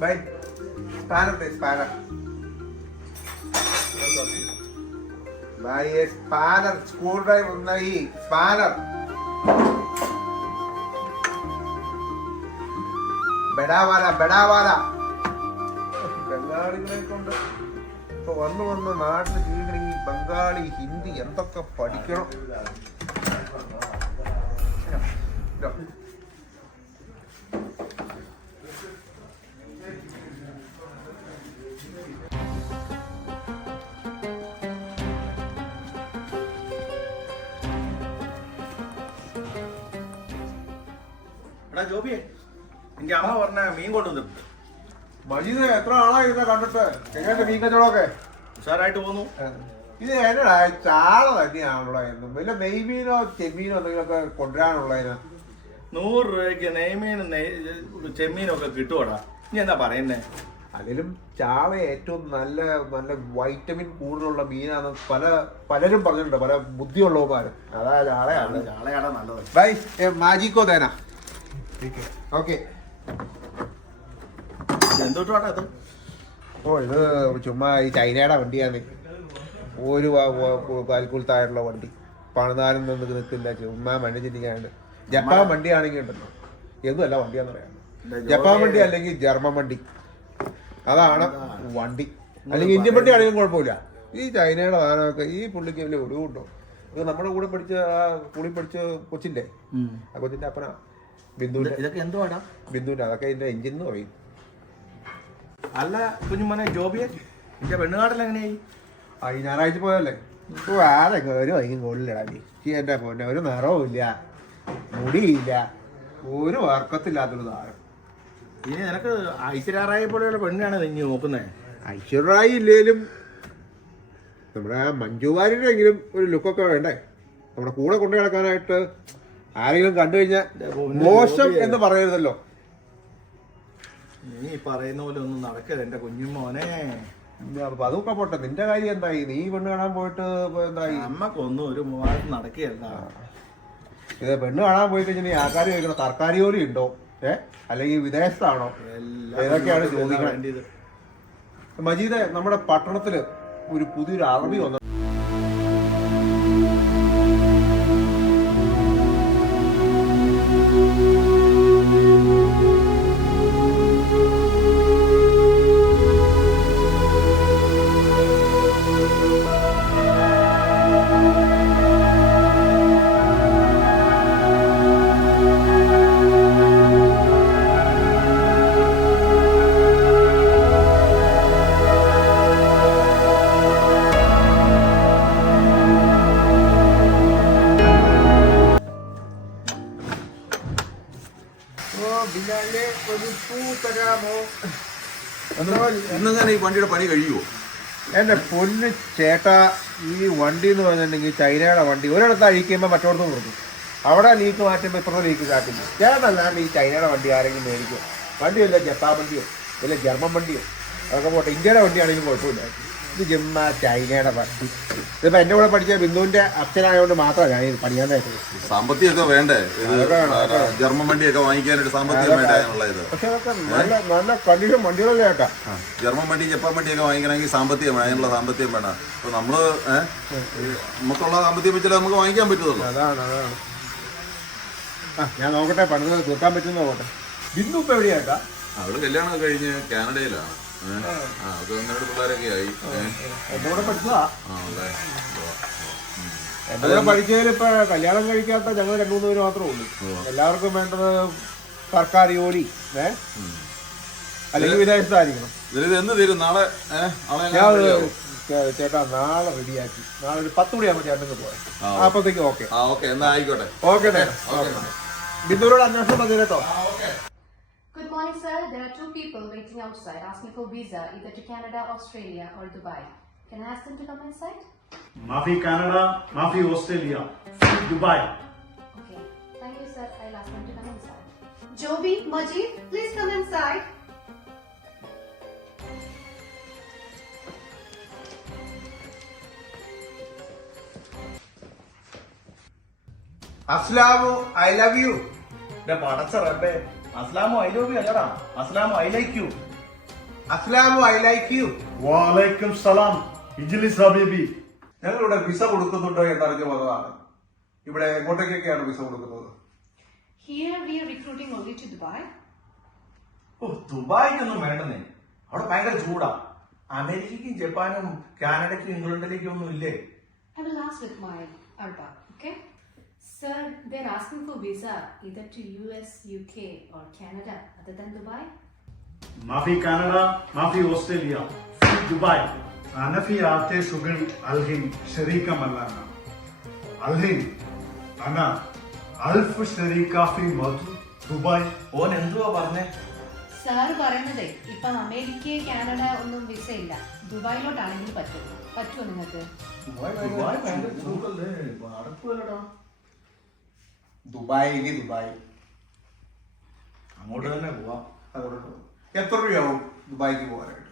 By spanner they spanner by A spanner screw driver ఉన్నాయి spanner ബെടാവാല ബെടാവാല ബംഗാളികളെ കൊണ്ട് ഇപ്പൊ വന്ന് വന്ന് നാട്ടിൽ ജീവിക്കണ ഈ ബംഗാളി ഹിന്ദി എന്തൊക്കെ പഠിക്കണം എടാ ജോബിയെ എന്റെ അമ്മ പറഞ്ഞ മീൻ കൊണ്ടുവന്നിട്ടുണ്ട് മജീദ് എത്ര ആളായി കണ്ടിട്ട്? എങ്ങനെയുണ്ട് മീൻ കച്ചവടമൊക്കെ? ഉഷാറായിട്ട് പോന്നു ഇത് എന്നടാ ചാള തന്നെയാണല്ലോ എന്നും വല്ല നെയ്മീനോ ചെമ്മീനോ എന്തെങ്കിലുമൊക്കെ കൊണ്ടുവരാനുള്ളതിന് നൂറ് രൂപയ്ക്ക് നെയ്മീനും നെയ് ചെമ്മീനും ഒക്കെ കിട്ടുവടാ? ഇനി എന്താ പറയുന്നേ? അതിലും ചാള ഏറ്റവും നല്ല നല്ല വൈറ്റമിൻ കൂടുതലുള്ള മീനാണ് പല പലരും പറഞ്ഞിട്ടുണ്ട്. പല ബുദ്ധിയുള്ളവരും അതാ ചാളയാണ്. ചാളയാണ് നല്ലത്. ബൈ മാജിക്കോ തേന. ഓക്കെ. ഓ ഇത് ചുമ്മാ ഈ ചൈനയുടെ വണ്ടിയാണ്. ഒരു കാൽക്കുലത്തായിട്ടുള്ള വണ്ടി. പണിതാലും നിന്ന് നിൽക്കില്ല ചുമ്മാ വണ്ടി ചിന്തിക്കാണ്ട് ജപ്പാൻ വണ്ടിയാണെങ്കിൽ ഉണ്ടല്ലോ. എന്തുമല്ല വണ്ടിയാന്ന് പറയാം ജപ്പാൻ വണ്ടി അല്ലെങ്കിൽ ജർമ്മൻ വണ്ടി. അതാണ് വണ്ടി. അല്ലെങ്കിൽ ഇന്ത്യൻ വണ്ടി ആണെങ്കിലും കുഴപ്പമില്ല. ഈ ചൈനയുടെ സാധനമൊക്കെ ഈ പുള്ളിക്ക് വലിയ ഒഴിവുണ്ടോ ഇത് നമ്മുടെ കൂടെ പഠിച്ച ആ കൂടി പഠിച്ച കൊച്ചിന്റെ ആ കൊച്ചിന്റെ അപ്പനാ. ബിന്ദുവിന്റെ ഇതൊക്കെ എന്തുവാടാ? ബിന്ദുവിന്റെ അതൊക്കെ ഇതിന്റെ എഞ്ചിൻ എന്ന് പറയും. അല്ല കുഞ്ഞുമോനെ ജോബിയെ എന്റെ പെണ്ണുകാട്ടിൽ എങ്ങനെയായി? ആ ഈ ഞായറാഴ്ച പോയല്ലേ ഓ ആരൊക്കെ ഒരു വൈകും കൊള്ളില്ലടാ നീ. ഈ എന്റെ പൊന്നെ ഒരു നിറവും ഇല്ല മുടിയില്ല ഒരു വർക്കത്തില്ലാത്തൊരു താരം ഇനി നിനക്ക് ഐശ്വര്യാറായ പോലെയുള്ള നീ ഐശ്വര്യായി ഇല്ലേലും നമ്മുടെ ആ മഞ്ജു വാര്യരെങ്കിലും ഒരു ലുക്കൊക്കെ വേണ്ടേ? നമ്മുടെ കൂടെ കൊണ്ടു കിടക്കാനായിട്ട് ആരെങ്കിലും കണ്ടു കഴിഞ്ഞാൽ മോശം എന്ന് പറയരുതല്ലോ. നീ പറയുന്ന പോലെ ഒന്നും നടക്കരുത് എന്റെ കുഞ്ഞുമോനെ അതൊക്കെ പോട്ടെ. നിന്റെ കാര്യം എന്തായി? നീ പെണ്ണ് കാണാൻ പോയിട്ട് എന്തായി? അമ്മക്കൊന്നും ഒരു മൂവായിരത്തി നടക്കുകയല്ല. ഇത് പെണ്ണ് കാണാൻ പോയി കഴിഞ്ഞാൽ ആൾക്കാർ ചോദിക്കണം തർക്കാരി ജോലി ഉണ്ടോ? ഏ? അല്ലെങ്കിൽ വിദേശത്താണോ? ഏതൊക്കെയാണ് ചോദിക്കാൻ. മജീദ് നമ്മുടെ പട്ടണത്തിൽ ഒരു പുതിയൊരു അറബി വന്നു ഇന്ന് തന്നെ ഈ വണ്ടിയുടെ പണി കഴിയുമോ എന്റെ പൊന്ന് ചേട്ടാ ഈ വണ്ടി എന്ന് പറഞ്ഞിട്ടുണ്ടെങ്കിൽ ചൈനയുടെ വണ്ടി. ഒരിടത്ത് അഴിക്കുമ്പോൾ മറ്റോടത്ത് കൊടുക്കും. അവിടെ ലീക്ക് മാറ്റുമ്പോൾ ഇപ്പുറത്തെ ലീക്ക് കാട്ടില്ല. ചേട്ടനല്ലാണ്ട് ഈ ചൈനയുടെ വണ്ടി ആരെങ്കിലും മേടിക്കും. വണ്ടിയല്ല ജപ്പാൻ വണ്ടിയോ വല്ല ജർമ്മൻ വണ്ടിയോ അതൊക്കെ പോട്ടെ. ഇന്ത്യയുടെ വണ്ടിയാണെങ്കിലും കുഴപ്പമില്ല. ഇത് ജമ്മ ചൈനയുടെ പട്ടി ഇതിപ്പോ എന്റെ കൂടെ പഠിച്ച ബിന്ദുവിന്റെ അച്ഛനായതുകൊണ്ട് മാത്രമാണ് ഞാൻ ഇത് പണിയാനായിട്ട് സാമ്പത്തികമൊക്കെ വേണ്ടേ? ഇത് ജർമ്മൻ വണ്ടിയൊക്കെ വാങ്ങിക്കാനായിട്ട് സാമ്പത്തികം വേണ്ടേ എന്നുള്ള ഇത് പക്ഷെ അതൊക്കെ നല്ല നല്ല കണ്ടീഷൻ വണ്ടികളല്ലേ ചേട്ടാ ജർമ്മൻ വണ്ടി ജപ്പാൻ വണ്ടിയൊക്കെ വാങ്ങിക്കണമെങ്കിൽ സാമ്പത്തികം വേണം അതിനുള്ള സാമ്പത്തികം വേണം. അപ്പൊ നമ്മൾ നമുക്കുള്ള സാമ്പത്തികം വെച്ചാൽ നമുക്ക് വാങ്ങിക്കാൻ പറ്റുള്ളൂ. അതാണ് അതാണ്. ആ ഞാൻ നോക്കട്ടെ പണിത് തീർക്കാൻ പറ്റുന്ന നോക്കട്ടെ ബിന്ദു ഇപ്പൊ എവിടെയാട്ടാ അവൾ കല്യാണം കഴിഞ്ഞ് കാനഡയിലാണ്. കൂടെ പഠിച്ചതിൽ ഇപ്പൊ കല്യാണം കഴിക്കാത്ത ഞങ്ങൾ രണ്ടു മൂന്ന് പേര് മാത്രമേ ഉള്ളൂ. എല്ലാവർക്കും വേണ്ടത് സർക്കാർ ജോലി ഏ? അല്ലെങ്കിൽ വിദേശത്തായിരിക്കണം. നാളെ ചേട്ടാ നാളെ റെഡിയാക്കി നാളെ ഒരു പത്ത് മണിയാകുമ്പോൾ ചേട്ടൻ പോയാൽ അപ്പത്തേക്ക് ഓക്കെ ആ ഓക്കെ എന്നാ ആയിക്കോട്ടെ. ഓക്കെ ബിന്ദുവിനോട് അന്വേഷണം മതി കേട്ടോ. Good morning, sir. There are two people waiting outside asking for visa either to Canada, Australia or Dubai. Can I ask them to come inside? Mafi Canada, Mafi Australia, Dubai. Okay. Thank you, sir. I'll ask them to come inside. Joby, Majid, please come inside. അസ്ലാമു I love you എന്റെ പടച്ച റബ്ബേ അസ്ലാമോ I love you അല്ലടാ. അസ്ലാമോ I like you അസ്ലാമു I like you Walaikum സലാം. ഇജ്ലിസ് ഹബീബി. ഞങ്ങൾ ഇവിടെ വിസ കൊടുക്കുന്നുണ്ടോ എന്നറിഞ്ഞു വന്നതാണ്. ഇവിടെ എങ്ങോട്ടേക്കൊക്കെയാണ് വിസ കൊടുക്കുന്നത്? Here we are recruiting only to Dubai. ഓ ദുബായിക്കൊന്നും വേണ്ടെന്നേ. അവിടെ ഭയങ്കര ചൂടാ. അമേരിക്കയ്ക്കും ജപ്പാനും കാനഡയ്ക്കും ഇംഗ്ലണ്ടിലേക്കും ഒന്നും ഇല്ലേ? I will ask with my Arba, okay? Sir, they're asking for visa either to US, UK or Canada. Other than Dubai. മാഫി കാനഡ മാഫി ഓസ്ട്രേലിയ ദുബായ് അനഫി ആർത്തെ സുഗൺ അൽഹിൻ ഷെറീക്ക മല്ലാന അൽഹിൻ അന അൽഫ് ഷെറീക്ക ഫി മധു ദുബായ് ഓൻ എന്തുവാ പറഞ്ഞേ? സാർ പറയുന്നത് ഇപ്പം അമേരിക്ക കാനഡ ഒന്നും വിസ ഇല്ല. ദുബായിലോട്ടാണെങ്കിൽ പറ്റും. പറ്റുമോ നിങ്ങൾക്ക്? ദുബായ് ഭയങ്കര ചൂടല്ലേ? അടപ്പ് വല്ലടാ? ദുബായിലേക്ക് ദുബായ്. അങ്ങോട്ട് തന്നെ പോവാം. അതോടെ പോവാം. എത്ര രൂപയാവും ദുബായിക്ക് പോകാനായിട്ട്?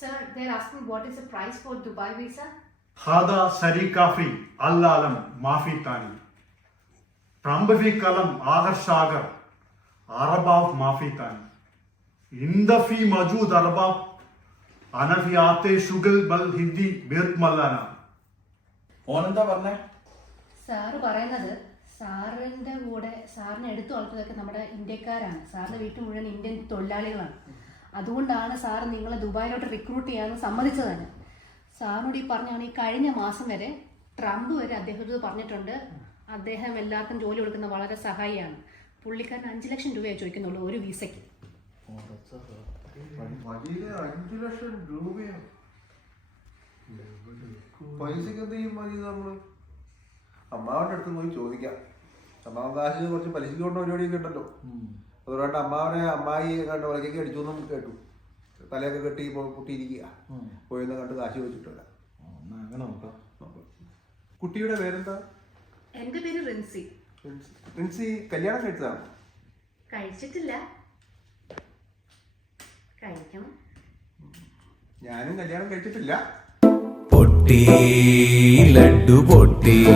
Sir, they're asking what is the price for Dubai visa? ഹാദാ സരീകാഫി മാഫി താനി. പ്രംബവി കലം ആഹർ സാഗർ അറബാബ് മാഫി താനി. ഇന്ദഫി മജൂദ് അറബാബ് അനഫി ആത്തെ ഷുഗൽ ബൽ ഹിന്ദി ബീർത്ത് മല്ലാന. ഓനെന്താ പറഞ്ഞേ? സാറ് പറയുന്നത് സാറിന്റെ കൂടെ സാറിനെ എടുത്തു വളർത്തതൊക്കെ നമ്മുടെ ഇന്ത്യക്കാരാണ്. സാറിന്റെ വീട്ടിൽ മുഴുവൻ ഇന്ത്യൻ തൊഴിലാളികളാണ്. അതുകൊണ്ടാണ് സാർ നിങ്ങളെ ദുബായിലോട്ട് റിക്രൂട്ട് ചെയ്യാമെന്ന് സമ്മതിച്ചത് തന്നെ സാറിനോട് ഈ പറഞ്ഞാണ് ഈ കഴിഞ്ഞ മാസം വരെ ട്രംപ് വരെ അദ്ദേഹത്തോട് പറഞ്ഞിട്ടുണ്ട് അദ്ദേഹം എല്ലാവർക്കും ജോലി കൊടുക്കുന്ന വളരെ സഹായിയാണ്. പുള്ളിക്കാരൻ അഞ്ച് ലക്ഷം രൂപയാണ് ചോദിക്കുന്നുള്ളൂ ഒരു വിസയ്ക്ക്. ലക്ഷം രൂപയാണ് പൈസക്ക് എന്ത് ചെയ്യും നമ്മൾ? അമ്മാവന്റെ അടുത്ത് പോയി ചോദിക്കാം. അമ്മാവൻ കാശ് കുറച്ച് പലിശ കൊണ്ട് പരിപാടിയൊക്കെ ഉണ്ടല്ലോ. അതുകൊണ്ട് അമ്മാവനെ അമ്മായി കണ്ട് വിലക്കൊക്കെ അടിച്ചു എന്നും കേട്ടു. തലയൊക്കെ കെട്ടി പൊട്ടിയിരിക്കുക. പോയെന്ന് കണ്ട് കാശ് വെച്ചിട്ടില്ല അങ്ങനെ നോക്കാം. കുട്ടിയുടെ പേരെന്താ? എന്റെ പേര് റിൻസി. പ്രിൻസി കല്യാണം കഴിച്ചതാണ്? കഴിച്ചിട്ടില്ല. കഴിക്കണം. ഞാനും കല്യാണം കഴിച്ചിട്ടില്ല. പൊട്ടി ലഡു പൊട്ടി.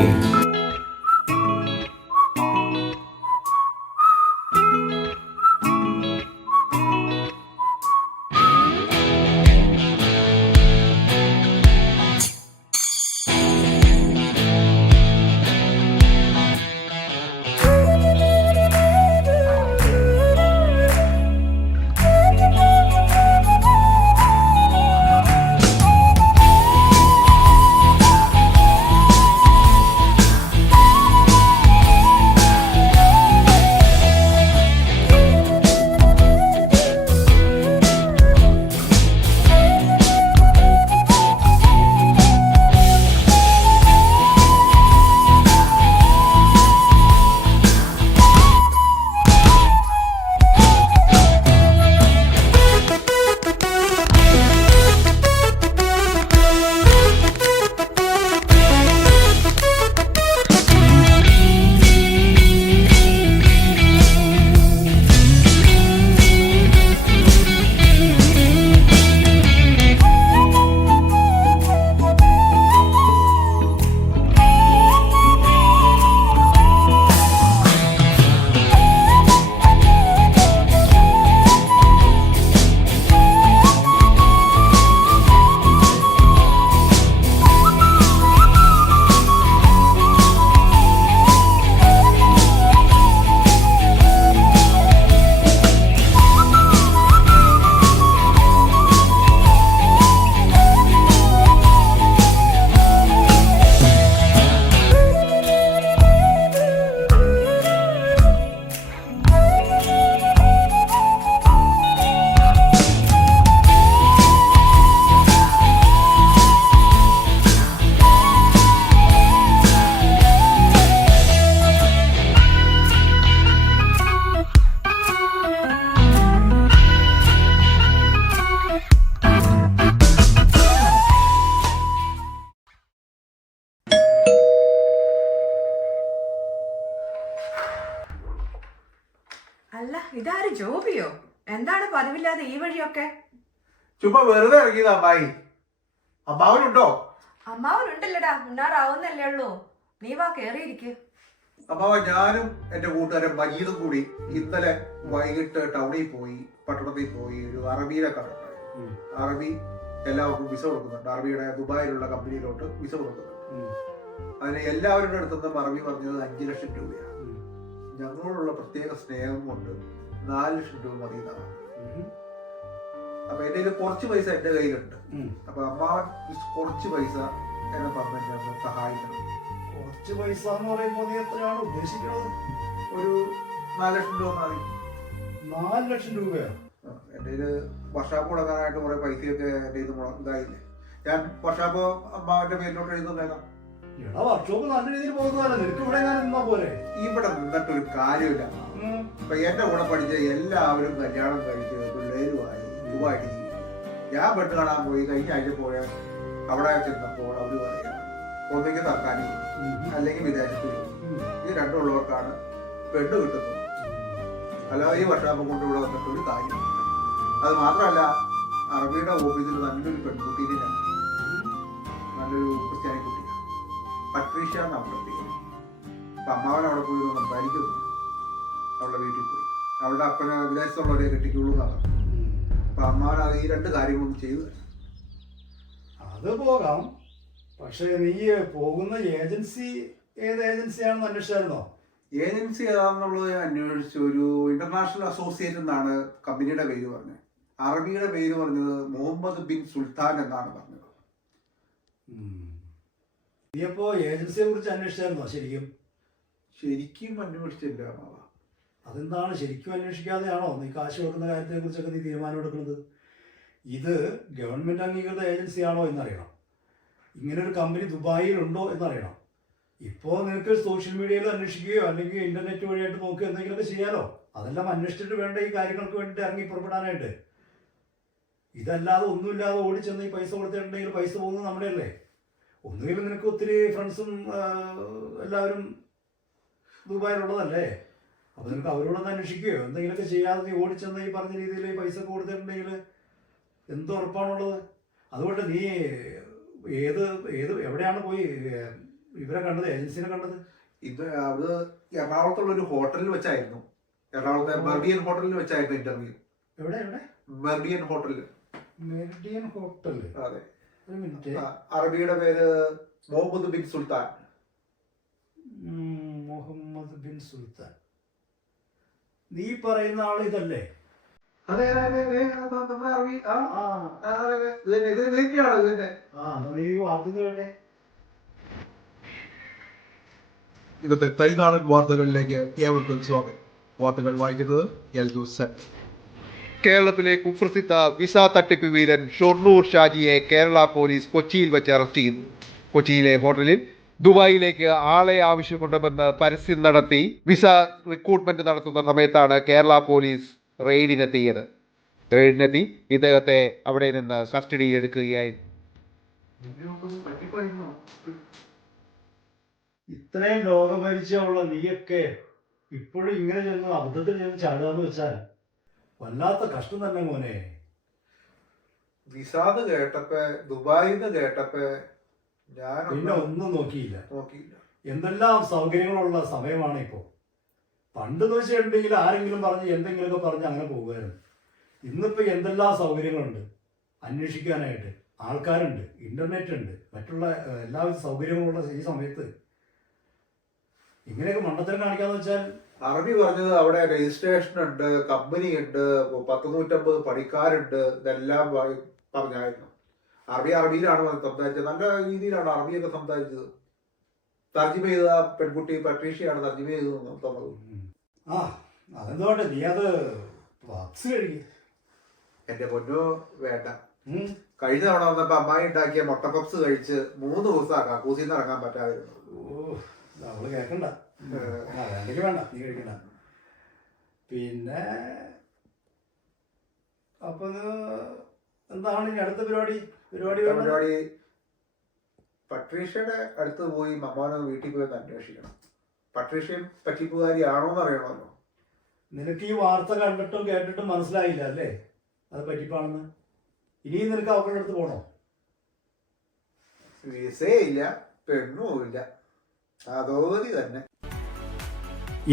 അല്ല ഇതാര് ജോബിയോ? എന്താണ് പതിവില്ലാതെ ഈ വഴിയൊക്കെ? ചുമ്മാ വെറുതെ ഇറങ്ങിയതാ അമ്മായി. അമ്മാവനുണ്ടോ? അമ്മാവനുണ്ടല്ലടാ. ഉണ്ണാറാവുന്നല്ലേ ഉള്ളൂ. നീ വാ കേറിയിരിക്ക്. അമ്മാവ ഞാനും എന്റെ കൂട്ടുകാരൻ മജീദും കൂടി ഇന്നലെ വൈകിട്ട് ടൗണിൽ പോയി പട്ടണത്തിൽ പോയി ഒരു അറബിയിലെ അറബി എല്ലാവർക്കും വിസ കൊടുക്കുന്നുണ്ട്. അറബിയുടെ ദുബായിലുള്ള കമ്പനിയിലോട്ട് വിസ കൊടുക്കുന്നുണ്ട്. അതിന് എല്ലാവരുടെ അടുത്തുനിന്നും അറബി പറഞ്ഞത് അഞ്ചു ലക്ഷം രൂപയാണ്. ഞങ്ങളോടുള്ള പ്രത്യേക സ്നേഹം കൊണ്ട് നാല് ലക്ഷം രൂപ മതി എന്നാണ്. അപ്പൊ എന്റെ കയ്യിൽ കുറച്ച് പൈസ എന്റെ കയ്യിലുണ്ട്. അപ്പൊ അമ്മാവൻ കുറച്ച് പൈസ എന്നെ പറഞ്ഞ സഹായിക്കണം. കുറച്ച് പൈസ എന്ന് പറയുമ്പോൾ നീ എത്രയാണ് ഉദ്ദേശിക്കുന്നത് ഒരു നാല് ലക്ഷം രൂപ മതി. നാല് ലക്ഷം രൂപയോ? എന്റെ എന്റെ കയ്യിൽ വർഷാപ്പ് തുടങ്ങാനായിട്ട് കുറെ പൈസയൊക്കെ എന്റെ ഇത് ഇതായില്ലേ. ഞാൻ വർഷാപ്പ് അമ്മാവന്റെ പേരിലോട്ട് എഴുതുന്നേക്കാം എടാ വർക്ക്ഷോപ്പ് നല്ല രീതിയിൽ പോകുന്നതല്ല നിനക്ക് ഇവിടെ ഞാൻ നിന്നാ പോരെ? ഇവിടെ നിന്നിട്ട് ഒരു കാര്യമില്ല ഇപ്പൊ എന്റെ കൂടെ പഠിച്ച എല്ലാവരും കല്യാണം കഴിച്ച് പിള്ളേരുമായി ഇതുമായിട്ട് ജീവിക്കും ഞാൻ പെണ്ണ് കാണാൻ പോയി കഴിഞ്ഞ ആഴ്ച പോയ അവിടെ ചെന്നപ്പോൾ അവർ പറയാം ഒന്നെങ്കിൽ തക്കാലി അല്ലെങ്കിൽ വിദേശത്ത്. ഇത് രണ്ടുള്ളവർക്കാണ് പെണ്ണ് കിട്ടുന്നത്. അല്ല ഈ വർഷാപ്പം കൊണ്ട് ഇവിടെ വന്നിട്ട് ഒരു കാര്യം അത് മാത്രമല്ല അറബിയുടെ ഓഫീസിൽ നല്ലൊരു പെൺകുട്ടീനെ നല്ലൊരു ക്രിസ്ത്യാനി കുട്ടിയാണ് എന്നാണ് നമ്മുടെ പേര്. അപ്പൊ അമ്മാവൻ അവിടെ പോയി സംസാരിക്കും. സംസാരിക്കുന്നു അവളുടെ വീട്ടിൽ പോയി. അവളുടെ അപ്പനെ വിദേശത്തുള്ളവരെ കെട്ടിക്കുള്ളൂ എന്നാണ് അപ്പൊ അമ്മാവൻ അത് ഈ രണ്ട് കാര്യങ്ങളും ചെയ്തു അത് പോകാം. പക്ഷേ നീ പോകുന്ന ഏജൻസി ഏത് ഏജൻസിയാണെന്ന് അന്വേഷിച്ചായിരുന്നോ? ഏജൻസി ഏതാണെന്നുള്ളത് അന്വേഷിച്ചു. ഒരു ഇന്റർനാഷണൽ അസോസിയേറ്റ് എന്നാണ് കമ്പനിയുടെ പേര് പറഞ്ഞത്. അറബിയുടെ പേര് പറഞ്ഞത് മുഹമ്മദ് ബിൻ സുൽത്താൻ എന്നാണ് പറഞ്ഞത്. നീ അപ്പോ ഏജൻസിയെ കുറിച്ച് അന്വേഷിച്ചായിരുന്നോ ശരിക്കും? ശരിക്കും അന്വേഷിച്ചില്ല മാവാ അതെന്താണ്? ശരിക്കും അന്വേഷിക്കാതെയാണോ നീ കാശ് കൊടുക്കുന്ന കാര്യത്തെ കുറിച്ചൊക്കെ നീ തീരുമാനം എടുക്കുന്നത്? ഇത് ഗവൺമെന്റ് അംഗീകൃത ഏജൻസിയാണോ എന്നറിയണം. ഇങ്ങനെ ഒരു കമ്പനി ദുബായിൽ ഉണ്ടോ എന്നറിയണം. ഇപ്പോൾ നിനക്ക് സോഷ്യൽ മീഡിയയിൽ അന്വേഷിക്കുകയോ അല്ലെങ്കിൽ ഇന്റർനെറ്റ് വഴിയായിട്ട് നോക്കുകയോ എന്തെങ്കിലുമൊക്കെ ചെയ്യാലോ. അതെല്ലാം അന്വേഷിച്ചിട്ട് വേണ്ട ഈ കാര്യങ്ങൾക്ക് വേണ്ടി ഇറങ്ങി പുറപ്പെടാനായിട്ട്. ഇതല്ലാതെ ഒന്നുമില്ലാതെ ഓടിച്ചെന്ന് ഈ പൈസ കൊടുത്തിട്ടുണ്ടെങ്കിൽ പൈസ പോകുന്നത് നമ്മുടെ അല്ലേ ഒന്നുകിൽ നിനക്ക് ഒത്തിരി ഫ്രണ്ട്സും എല്ലാവരും ദുബായിലുള്ളതല്ലേ? അപ്പോൾ നിനക്ക് അവരോടൊന്ന് അന്വേഷിക്കുകയോ എന്തെങ്കിലുമൊക്കെ ചെയ്യാതെ നീ ഓടിച്ചെന്ന് ഈ പറഞ്ഞ രീതിയിൽ ഈ പൈസ കൊടുത്തിട്ടുണ്ടെങ്കിൽ എന്ത് ഉറപ്പാണുള്ളത്? അതുകൊണ്ട് നീ ഏത് ഏത് എവിടെയാണ് പോയി ഇവരെ കണ്ടത് ഏജൻസിനെ കണ്ടത്? ഇത് അത് എറണാകുളത്തുള്ള ഒരു ഹോട്ടലിൽ വെച്ചായിരുന്നു. എറണാകുളത്തെ ബർബിയൻ ഹോട്ടലിൽ വെച്ചായിരുന്നു ഇന്റർവ്യൂ എവിടെ എവിടെ? ബർബിയൻ ഹോട്ടലിൽ മെറിഡിയൻ ഹോട്ടൽ അതെ. ഒരു മിനിറ്റ്. അറബിയുടെ പേര് Mohammed bin Sultan. Mohammed bin Sultan. നീ പറയുന്ന ആൾ ഇതല്ലേ? അതെ നമ്മുടെ അറബി. ആ ആ, ഇത് നീ ഇന്നത്തെ തൈനാടൻ വാർത്തകളിലേക്ക് ഏവർക്കും സ്വാഗതം. വാർത്തകൾ വായിക്കുന്നത് എൽ ജോസഫ് കേരളത്തിലെ കുപ്രസിദ്ധ വിസ തട്ടിപ്പ് വീരൻ ഷൊർണൂർ ഷാജിയെ കേരള പോലീസ് കൊച്ചിയിൽ വെച്ച് അറസ്റ്റ് ചെയ്തു കൊച്ചിയിലെ ഹോട്ടലിൽ ദുബായിലേക്ക് ആളെ ആവശ്യമുണ്ടെന്ന് പരസ്യം നടത്തി വിസ റിക്രൂട്ട്മെന്റ് നടത്തുന്ന സമയത്താണ് കേരള പോലീസ് റെയ്ഡിനെത്തിയത്. റെയ്ഡിനെത്തി ഇദ്ദേഹത്തെ അവിടെ നിന്ന് കസ്റ്റഡിയിൽ എടുക്കുകയായിരുന്നു ഇത്രയും ലോകപരിചയമുള്ള നീയൊക്കെ ഇപ്പോഴും ഇങ്ങനെ ചെന്ന് അബദ്ധത്തിൽ ചെന്ന് ചാടുകയെന്ന് വെച്ചാൽ വല്ലാത്ത കഷ്ടം തന്നെ മോനെ. വിസാദ് കേട്ടപ്പോ ദുബായിന്ന് കേട്ടപ്പോ ഞാൻ പിന്നെ ഒന്നും നോക്കിയില്ല. നോക്കിയില്ല. എന്തെല്ലാം സൗകര്യങ്ങളുള്ള സമയമാണ് ഇപ്പോൾ പണ്ട് വെച്ചിട്ടുണ്ടെങ്കിൽ ആരെങ്കിലും പറഞ്ഞ് എന്തെങ്കിലുമൊക്കെ പറഞ്ഞ് അങ്ങനെ പോകുമായിരുന്നു. ഇന്നിപ്പോൾ എന്തെല്ലാം സൗകര്യങ്ങളുണ്ട്? അന്വേഷിക്കാനായിട്ട് ആൾക്കാരുണ്ട് ഇന്റർനെറ്റ് ഉണ്ട് മറ്റുള്ള എല്ലാവിധ സൗകര്യങ്ങളുള്ള ഈ സമയത്ത്. ഇങ്ങനെയൊക്കെ മണ്ടത്തരം കാണിക്കാന്ന് വെച്ചാൽ അറബി പറഞ്ഞത് അവിടെ രജിസ്ട്രേഷൻ ഉണ്ട് കമ്പനി ഉണ്ട് പത്ത് നൂറ്റമ്പത് പണിക്കാരുണ്ട് ഇതെല്ലാം പറ- പറഞ്ഞായിരുന്നു. അറബി അറബിയിലാണ് സംസാരിച്ചത്. നല്ല രീതിയിലാണ് അറബിയൊക്കെ സംസാരിച്ചത്. തർജിമ ചെയ്ത പെൺകുട്ടി പട്രീഷയാണ് തർജിമ ചെയ്തത് തന്നത് ആ അതെന്തോട്ടെ നീ അത് എന്റെ പൊന്നോ വേണ്ട. കഴിഞ്ഞ തവണ വന്നപ്പോ അമ്മായി ഉണ്ടാക്കിയ മുട്ട പപ്സ് കഴിച്ച് മൂന്ന് ദിവസം കക്കൂസിൽ നിന്ന് ഇറങ്ങാൻ പറ്റാതിരുന്നു. ഓ നമ്മൾ അവൾ വേണ്ടെങ്കിൽ വേണ്ട നീ കഴിക്കണ്ട. പിന്നെ അപ്പൊ എന്താണ് ഇനി അടുത്ത പരിപാടി? പരിപാടി പരിപാടി പട്രീഷയുടെ അടുത്ത് പോയി മമ്മാനെ വീട്ടിൽ പോയി അന്വേഷിക്കണം. പട്രീഷയും പറ്റിപ്പുകാരിയാണോ എന്ന് അറിയണമല്ലോ. നിനക്ക് ഈ വാർത്ത കണ്ടിട്ടും കേട്ടിട്ടും മനസ്സിലായില്ല അല്ലേ? അത് പറ്റിപ്പാണെന്ന്. ഇനിയും നിനക്ക് അവളുടെ അടുത്ത് പോണോ? വിസേ ഇല്ല പെണ്ണുമില്ല. അതോതി തന്നെ.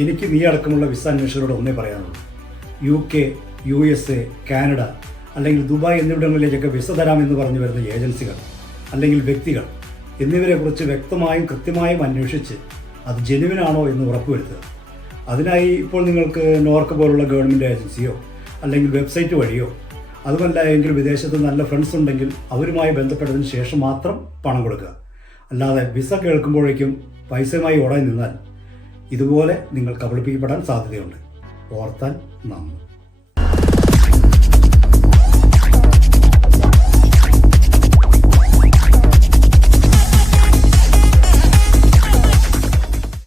എനിക്ക് നീ അടക്കമുള്ള വിസ അന്വേഷകരോട് ഒന്നേ പറയാനുള്ളൂ. U K U S A Canada അല്ലെങ്കിൽ ദുബായ് എന്നിവിടങ്ങളിലേക്കൊക്കെ വിസ തരാമെന്ന് പറഞ്ഞു വരുന്ന ഏജൻസികൾ അല്ലെങ്കിൽ വ്യക്തികൾ എന്നിവരെക്കുറിച്ച് വ്യക്തമായും കൃത്യമായും അന്വേഷിച്ച് അത് ജെനുവിനാണോ എന്ന് ഉറപ്പുവരുത്തുക. അതിനായി ഇപ്പോൾ നിങ്ങൾക്ക് നോർക്ക് പോലുള്ള ഗവൺമെന്റ് ഏജൻസിയോ അല്ലെങ്കിൽ വെബ്സൈറ്റ് വഴിയോ അതുമല്ല എങ്കിൽ വിദേശത്ത് നല്ല ഫ്രണ്ട്സ് ഉണ്ടെങ്കിൽ അവരുമായി ബന്ധപ്പെട്ടതിന് ശേഷം മാത്രം പണം കൊടുക്കുക. അല്ലാതെ വിസ കേൾക്കുമ്പോഴേക്കും പൈസയുമായി ഉടനെ നിന്നാൽ ഇതുപോലെ നിങ്ങൾ കബളിപ്പിക്കപ്പെടാൻ സാധ്യതയുണ്ട്. ഓർത്താൻ നന്ദി.